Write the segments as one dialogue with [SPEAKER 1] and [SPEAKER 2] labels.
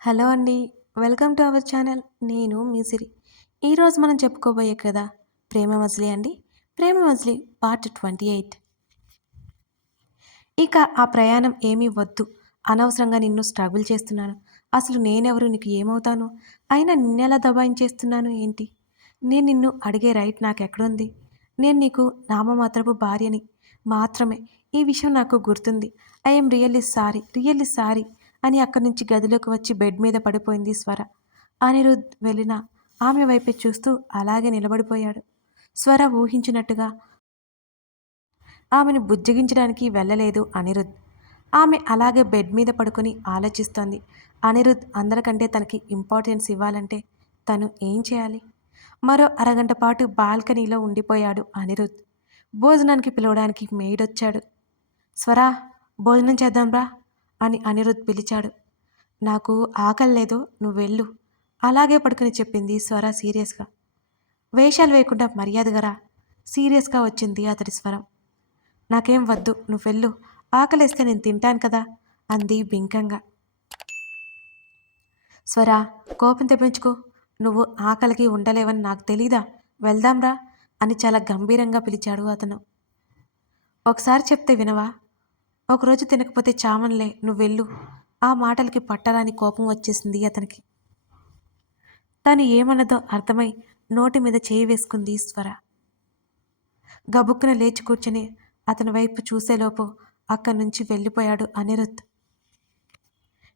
[SPEAKER 1] Hello అండి welcome to our channel. నేను మీసిరి ఈరోజు మనం చెప్పుకోబోయే కదా ప్రేమ మజిలీ అండి. Prema Majili part twenty eight. ఇక ఆ ప్రయాణం ఏమీ వద్దు. అనవసరంగా నిన్ను స్ట్రగుల్ చేస్తున్నాను. అసలు నేనెవరు? నీకు ఏమవుతాను? అయినా నిన్నెలా దబాయించేస్తున్నాను ఏంటి? నేను నిన్ను అడిగే రైట్ నాకు ఎక్కడుంది నేను నీకు నామమాత్రపు భార్యని మాత్రమే. ఈ విషయం నాకు గుర్తుంది. I'm really sorry really sorry. అని అక్కడి నుంచి గదిలోకి వచ్చి బెడ్ మీద పడిపోయింది స్వర. అనిరుద్ వెళ్ళిన ఆమె వైపే చూస్తూ అలాగే నిలబడిపోయాడు. స్వర ఊహించినట్టుగా ఆమెను బుజ్జగించడానికి వెళ్ళలేదు అనిరుద్. ఆమె అలాగే బెడ్ మీద పడుకొని ఆలోచిస్తోంది. అనిరుద్ అందరికంటే తనకి ఇంపార్టెన్స్ ఇవ్వాలంటే తను ఏం చేయాలి? మరో అరగంట పాటు బాల్కనీలో ఉండిపోయాడు అనిరుద్. భోజనానికి పిలవడానికి మేడొచ్చాడు. స్వరా భోజనం చేద్దాంరా. అని అనిరుద్ పిలిచాడు. నాకు ఆకలి లేదు నువ్వు వెళ్ళు అలాగే పడుకుని చెప్పింది స్వర సీరియస్గా. వేషాలు వేయకుండా మర్యాదగరా సీరియస్గా వచ్చింది అతడి స్వరం. నాకేం వద్దు నువ్వు వెళ్ళు ఆకలిస్తే నేను తింటాను కదా అంది బింకంగా. స్వర కోపం తెప్పించుకో నువ్వు ఆకలికి ఉండలేవని నాకు తెలీదా? వెళ్దాంరా అని చాలా గంభీరంగా పిలిచాడు అతను. ఒకసారి చెప్తే వినవా? ఒకరోజు తినకపోతే చావన్లే నువ్వు వెళ్ళు ఆ మాటలకి పట్టరాని కోపం వచ్చేసింది అతనికి. తను ఏమన్నదో అర్థమై నోటి మీద చేయి వేసుకుంది స్వర గబుక్కున లేచి కూర్చొని అతని వైపు చూసేలోపు అక్కడి నుంచి వెళ్ళిపోయాడు అనిరుత్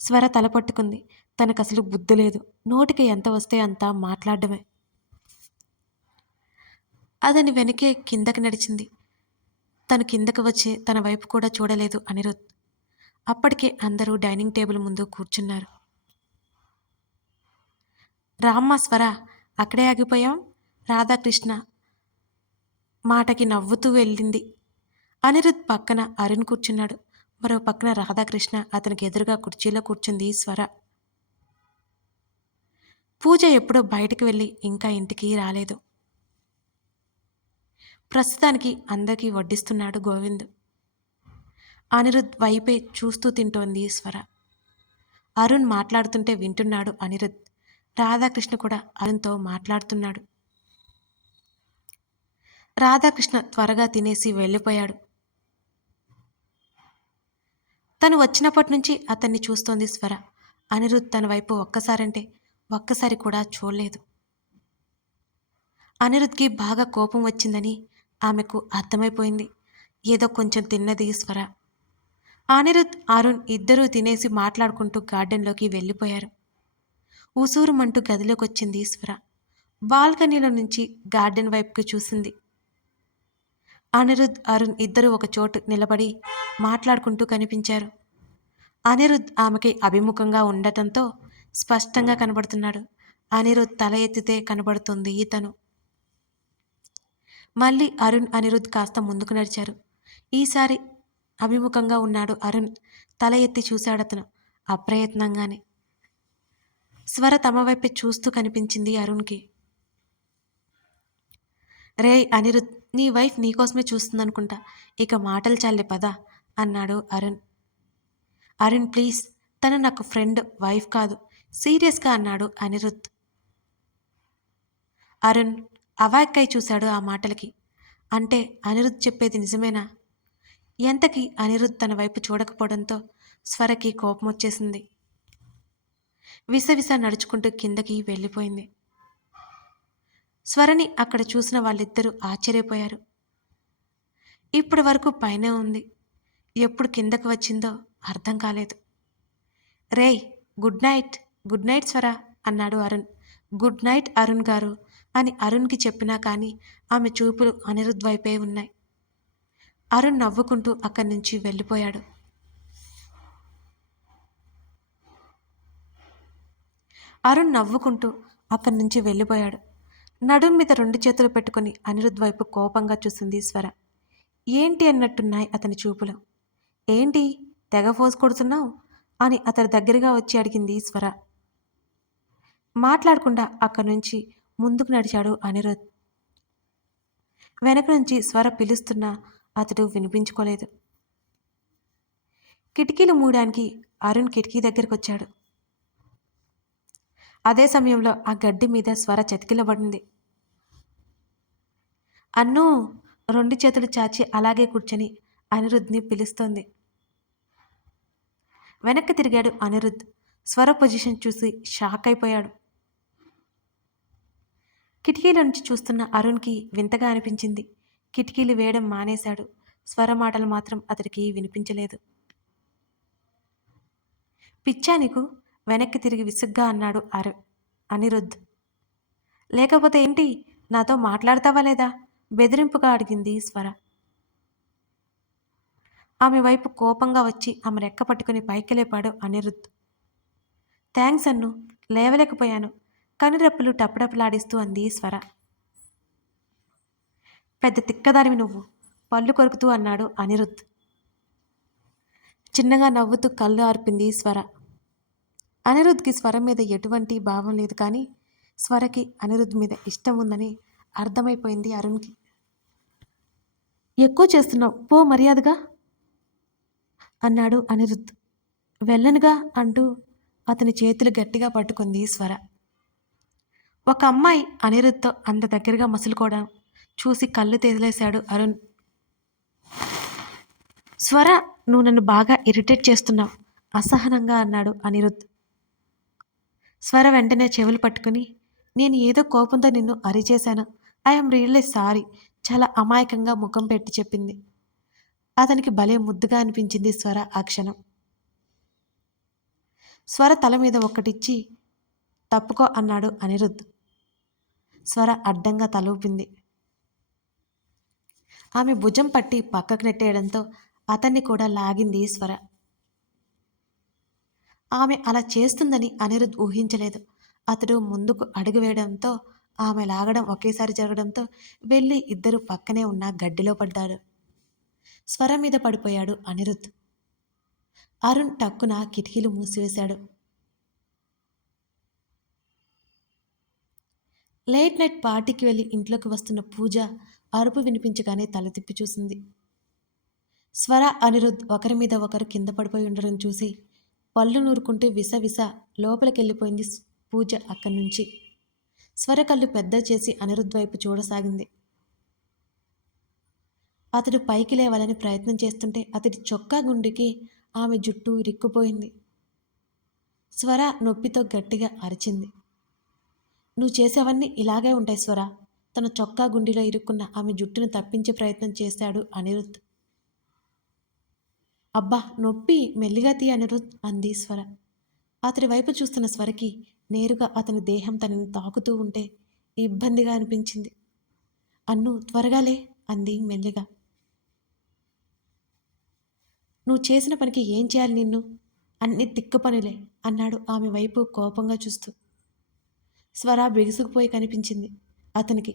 [SPEAKER 1] స్వర తలపట్టుకుంది తనకు అసలు బుద్ధి లేదు. నోటికి ఎంత వస్తే అంత మాట్లాడడమే. అతని వెనకే కిందకి నడిచింది. తను కిందకు వచ్చి తన వైపు కూడా చూడలేదు అనిరుద్. అప్పటికే అందరూ డైనింగ్ టేబుల్ ముందు కూర్చున్నారు. రామ్మ స్వర అక్కడే ఆగిపోయాం? రాధాకృష్ణ మాటకి నవ్వుతూ వెళ్ళింది. అనిరుద్ పక్కన అరుణ్ కూర్చున్నాడు. మరో పక్కన రాధాకృష్ణ అతనికి ఎదురుగా కుర్చీలో కూర్చుంది స్వర. పూజ ఎప్పుడో బయటికి వెళ్ళి ఇంకా ఇంటికి రాలేదు. ప్రస్తుతానికి అందరికీ వడ్డిస్తున్నాడు గోవింద్. అనిరుద్ వైపే చూస్తూ తింటోంది స్వర అరుణ్ మాట్లాడుతుంటే వింటున్నాడు అనిరుద్. రాధాకృష్ణ కూడా అరుణ్తో మాట్లాడుతున్నాడు. రాధాకృష్ణ త్వరగా తినేసి వెళ్ళిపోయాడు. తను వచ్చినప్పటి నుంచి అతన్ని చూస్తోంది స్వర అనిరుద్ తన వైపు ఒక్కసారంటే ఒక్కసారి కూడా చూడలేదు. అనిరుద్కి బాగా కోపం వచ్చిందని ఆమెకు అర్థమైపోయింది. ఏదో కొంచెం తిన్నది స్వర అనిరుద్ అరుణ్ ఇద్దరూ తినేసి మాట్లాడుకుంటూ గార్డెన్లోకి వెళ్ళిపోయారు. ఉసూరుమంటూ గదిలోకి వచ్చింది స్వర బాల్కనీలో నుంచి గార్డెన్ వైపుకి చూసింది. అనిరుద్ అరుణ్ ఇద్దరూ ఒక చోటు నిలబడి మాట్లాడుకుంటూ కనిపించారు. అనిరుద్ ఆమెకి అభిముఖంగా ఉండటంతో స్పష్టంగా కనబడుతున్నాడు. అనిరుద్ తల ఎత్తితే కనబడుతుంది ఇతను మళ్ళీ అరుణ్ అనిరుద్ కాస్త ముందుకు నడిచారు. ఈసారి అభిముఖంగా ఉన్నాడు అరుణ్. తల ఎత్తి చూశాడతను అప్రయత్నంగానే. స్వర తమ వైపే చూస్తూ కనిపించింది అరుణ్కి. రే అనిరుద్ నీ వైఫ్ నీకోసమే చూస్తుందనుకుంటా. ఇక మాటలు చాలే పదా అన్నాడు అరుణ్. అరుణ్ ప్లీజ్ తను నాకు ఫ్రెండ్ వైఫ్ కాదు. సీరియస్గా అన్నాడు అనిరుద్. అరుణ్ అవాక్కై చూశాడు ఆ మాటలకి. అంటే అనిరుద్ చెప్పేది నిజమేనా? ఎంతకి అనిరుద్ తన వైపు చూడకపోవడంతో స్వరకి కోపం వచ్చేసింది విసవిస నడుచుకుంటూ కిందకి వెళ్ళిపోయింది. స్వరని అక్కడ చూసిన వాళ్ళిద్దరూ ఆశ్చర్యపోయారు. ఇప్పటి వరకు పైనే ఉంది. ఎప్పుడు కిందకు వచ్చిందో అర్థం కాలేదు. రేయ్ గుడ్ నైట్ గుడ్ నైట్ స్వర అన్నాడు అరుణ్. గుడ్ నైట్ అరుణ్ గారు అని అరుణ్కి చెప్పినా కానీ ఆమె చూపులు అనిరుద్ వైపే ఉన్నాయి. అరుణ్ నవ్వుకుంటూ అక్కడి నుంచి వెళ్ళిపోయాడు. అరుణ్ నవ్వుకుంటూ అక్కడి నుంచి వెళ్ళిపోయాడు. నడుం మీద రెండు చేతులు పెట్టుకుని అనిరుద్ వైపు కోపంగా చూసింది స్వర. ఏంటి అన్నట్టున్నాయి అతని చూపులు? ఏంటి? తెగ ఫోజ్ కొడుతున్నావు? అని అతని దగ్గరగా వచ్చి అడిగింది స్వర. మాట్లాడకుండా అక్కడి నుంచి ముందుకు నడిచాడు అనిరుద్. వెనక నుంచి స్వర పిలుస్తున్నా అతడు వినిపించుకోలేదు. కిటికీలు మూడానికి అరుణ్ కిటికీ దగ్గరికి వచ్చాడు అదే సమయంలో ఆ గడ్డి మీద స్వర చతికిలబడింది అన్ను రెండు చేతులు చాచి అలాగే కూర్చొని అనిరుద్ధ్ని పిలుస్తోంది. వెనక్కి తిరిగాడు అనిరుద్ధ్ స్వర పొజిషన్ చూసి షాక్ అయిపోయాడు. కిటికీల నుంచి చూస్తున్న అరుణ్కి వింతగా అనిపించింది. కిటికీలు వేయడం మానేశాడు. స్వర మాటలు మాత్రం అతడికి వినిపించలేదు. పిచ్చా నీకు? వెనక్కి తిరిగి విసుగ్గా అన్నాడు అరు అనిరుద్ధ్. లేకపోతే ఏంటి? నాతో మాట్లాడతావా లేదా? బెదిరింపుగా అడిగింది స్వర. ఆమె వైపు కోపంగా వచ్చి ఆమె రెక్క పట్టుకుని పైకి లేపాడు అనిరుద్ధ్. థ్యాంక్స్ అన్ను లేవలేకపోయాను. కనురెప్పలు టపటపలాడిస్తూ అంది స్వర. పెద్ద తిక్కదానివి నువ్వు పళ్ళు కొరుకుతూ అన్నాడు అనిరుద్ చిన్నగా నవ్వుతూ కళ్ళు ఆర్పింది స్వర. అనిరుద్ధ్కి స్వరం మీద ఎటువంటి భావం లేదు కానీ స్వరకి అనిరుద్ధ్ మీద ఇష్టం ఉందని అర్థమైపోయింది అరుణ్కి. ఎక్కువ చేస్తున్నావు పో మర్యాదగా అన్నాడు అనిరుద్ధ్. వెళ్ళనుగా అంటూ అతని చేతులు గట్టిగా పట్టుకుంది స్వర. ఒక అమ్మాయి అనిరుద్ధ్తో అంత దగ్గరగా మసులుకోవడం చూసి కళ్ళు తెదిలేశాడు అరుణ్. స్వర నువ్వు నన్ను బాగా ఇరిటేట్ చేస్తున్నావు అసహనంగా అన్నాడు అనిరుద్ధ్. స్వర వెంటనే చెవులు పట్టుకుని నేను ఏదో కోపంతో నిన్ను అరిచేశాను. ఐఎమ్ రియల్లీ సారీ చాలా అమాయకంగా ముఖం పెట్టి చెప్పింది. అతనికి భలే ముద్దుగా అనిపించింది స్వర ఆ క్షణం. స్వర తల మీద ఒక్కటిచ్చి తప్పుకో అన్నాడు అనిరుద్ధ్. స్వర అడ్డంగా తలూపింది. ఆమె భుజం పట్టి పక్కకు నెట్టేయడంతో అతన్ని కూడా లాగింది స్వర. ఆమె అలా చేస్తుందని అనిరుద్ ఊహించలేదు. అతడు ముందుకు అడుగు వేయడంతో ఆమె లాగడం ఒకేసారి జరగడంతో వెళ్ళి ఇద్దరు పక్కనే ఉన్న గడ్డిలో పడ్డారు స్వర మీద పడిపోయాడు అనిరుద్. అరుణ్ టక్కున కిటికీలు మూసివేశాడు. లేట్ నైట్ పార్టీకి వెళ్ళి ఇంట్లోకి వస్తున్న పూజ అరుపు వినిపించగానే తల తిప్పి చూసింది. స్వర అనిరుద్ ఒకరి మీద ఒకరు కింద పడిపోయి ఉండడం చూసి పళ్ళు నూరుకుంటూ విస విస లోపలికెళ్ళిపోయింది పూజ అక్కడి నుంచి. స్వర కళ్ళు పెద్ద చేసి అనిరుద్ వైపు చూడసాగింది. అతడు పైకి లేవాలని ప్రయత్నం చేస్తుంటే అతడి చొక్కా గుండెకి ఆమె జుట్టు ఇరుక్కుపోయింది. స్వర నొప్పితో గట్టిగా అరిచింది. నువ్వు చేసేవన్నీ ఇలాగే ఉంటాయి స్వర. తన చొక్కా గుండెలో ఇరుక్కున్న ఆమె జుట్టును తప్పించే ప్రయత్నం చేశాడు అనిరుద్. అబ్బా నొప్పి మెల్లిగా తీ అనిరుద్ అంది స్వర. అతడి వైపు చూస్తున్న స్వరకి నేరుగా అతని దేహం తనని తాకుతూ ఉంటే ఇబ్బందిగా అనిపించింది. అన్ను త్వరగాలే అంది మెల్లిగా. నువ్వు చేసిన పనికి ఏం చేయాలి నిన్ను? అన్ని తిక్కు పనులే అన్నాడు ఆమె వైపు కోపంగా చూస్తూ. స్వర బిగుసుకుపోయి కనిపించింది అతనికి.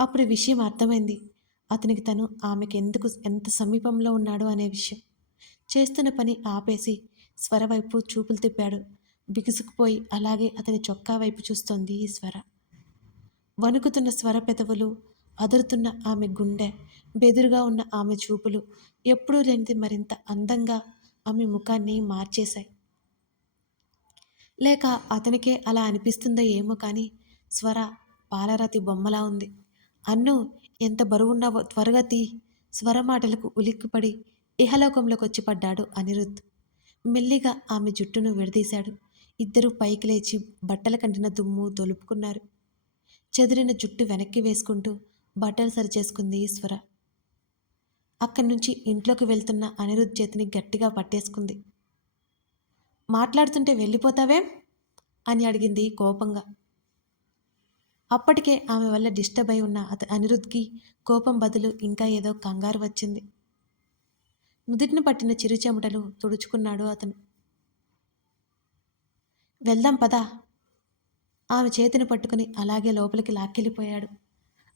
[SPEAKER 1] అప్పుడు విషయం అర్థమైంది. అతనికి తను ఆమెకి ఎందుకు ఎంత సమీపంలో ఉన్నాడో అనే విషయం. చేస్తున్న పని ఆపేసి స్వర వైపు చూపులు తిప్పాడు. బిగుసుకుపోయి అలాగే అతని చొక్కా వైపు చూస్తోంది ఈ స్వర. వణుకుతున్న స్వర పెదవులు అదురుతున్న ఆమె గుండె బెదురుగా ఉన్న ఆమె చూపులు ఎప్పుడూ లేనిది మరింత అందంగా ఆమె ముఖాన్ని మార్చేశాయి. లేక అతనికే అలా అనిపిస్తుందో ఏమో కానీ స్వర పాలరాతి బొమ్మలా ఉంది. అన్ను ఎంత బరువున్నావో త్వరగా తీ. స్వర మాటలకు ఉలిక్కిపడి ఇహలోకంలోకి వచ్చి పడ్డాడు అనిరుద్. మెల్లిగా ఆమె జుట్టును విడదీశాడు. ఇద్దరూ పైకి లేచి బట్టల కంటిన దుమ్ము తొలుపుకున్నారు. చెదిరిన జుట్టు వెనక్కి వేసుకుంటూ బట్టలు సరిచేసుకుంది స్వర. అక్కడి నుంచి ఇంట్లోకి వెళ్తున్న అనిరుద్ చేతిని గట్టిగా పట్టేసుకుంది. మాట్లాడుతుంటే వెళ్ళిపోతావేం? అని అడిగింది కోపంగా. అప్పటికే ఆమె వల్ల డిస్టర్బ్ అయి ఉన్న అత అనిరుద్ధ్కి కోపం బదులు ఇంకా ఏదో కంగారు వచ్చింది. నుదిటిన పట్టిన చిరు చెమటలు తుడుచుకున్నాడు అతను. వెళ్దాం పదా. ఆమె చేతిని పట్టుకుని అలాగే లోపలికి లాక్కెళ్ళిపోయాడు.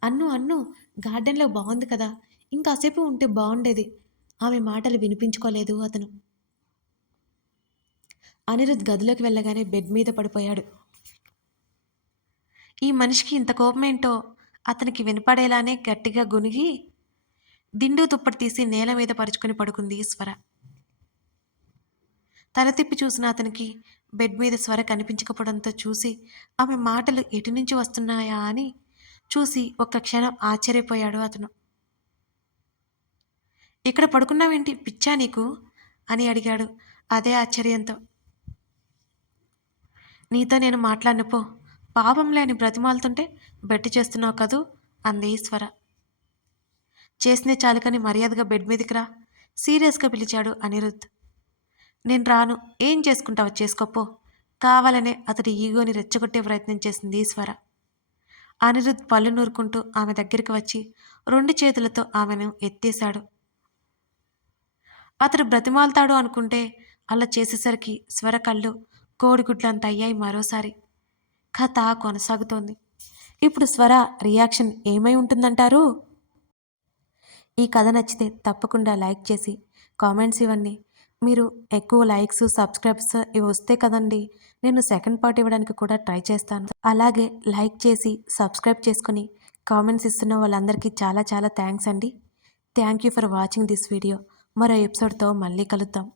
[SPEAKER 1] అన్ను అన్ను గార్డెన్లో బాగుంది కదా. ఇంకాసేపు ఉంటే బాగుండేది. ఆమె మాటలు వినిపించుకోలేదు అతను. అనిరుద్ గదిలోకి వెళ్ళగానే బెడ్ మీద పడిపోయాడు. ఈ మనిషికి ఇంత కోపమేంటో అతనికి వినపడేలానే గట్టిగా గునిగి దిండు దుప్పటి తీసి నేల మీద పరుచుకొని పడుకుంది స్వర తల తిప్పి చూసిన అతనికి బెడ్ మీద స్వర కనిపించకపోవడంతో చూసి ఆమె మాటలు ఎటు నుంచి వస్తున్నాయా అని చూసి ఒక్క క్షణం ఆశ్చర్యపోయాడు అతను. ఇక్కడ పడుకున్నావేంటి పిచ్చా నీకు? అని అడిగాడు అదే ఆశ్చర్యంతో. నీతో నేను మాట్లాడినపో పాపం లేని బ్రతిమాలుతుంటే బెట్టి చేస్తున్నావు కదూ? అంది ఈశ్వర. చేసినే చాలుకని మర్యాదగా బెడ్ మీదకి రా. సీరియస్గా పిలిచాడు అనిరుద్ నేను రాను. ఏం చేసుకుంటావో చేసుకోపో. కావాలనే అతడి ఈగోని రెచ్చగొట్టే ప్రయత్నం చేసింది ఈశ్వర. అనిరుద్ పళ్ళు నూరుకుంటూ ఆమె దగ్గరికి వచ్చి రెండు చేతులతో ఆమెను ఎత్తేశాడు. అతడు బ్రతిమాలుతాడు అనుకుంటే అలా చేసేసరికి స్వర కళ్ళు కోడిగుడ్లంత అయ్యాయి మరోసారి. కథ కొనసాగుతోంది. ఇప్పుడు స్వర రియాక్షన్ ఏమై ఉంటుందంటారు? ఈ కథ నచ్చితే తప్పకుండా లైక్ చేసి కామెంట్స్ ఇవ్వండి. మీరు ఎక్కువ లైక్స్ సబ్స్క్రైబ్స్ ఇవి వస్తే కదండి నేను సెకండ్ పార్ట్ ఇవ్వడానికి కూడా ట్రై చేస్తాను. అలాగే లైక్ చేసి సబ్స్క్రైబ్ చేసుకొని కామెంట్స్ ఇస్తున్న వాళ్ళందరికీ చాలా చాలా థ్యాంక్స్ అండి. Thank you for watching this video. మరో ఎపిసోడ్తో మళ్ళీ కలుద్దాం.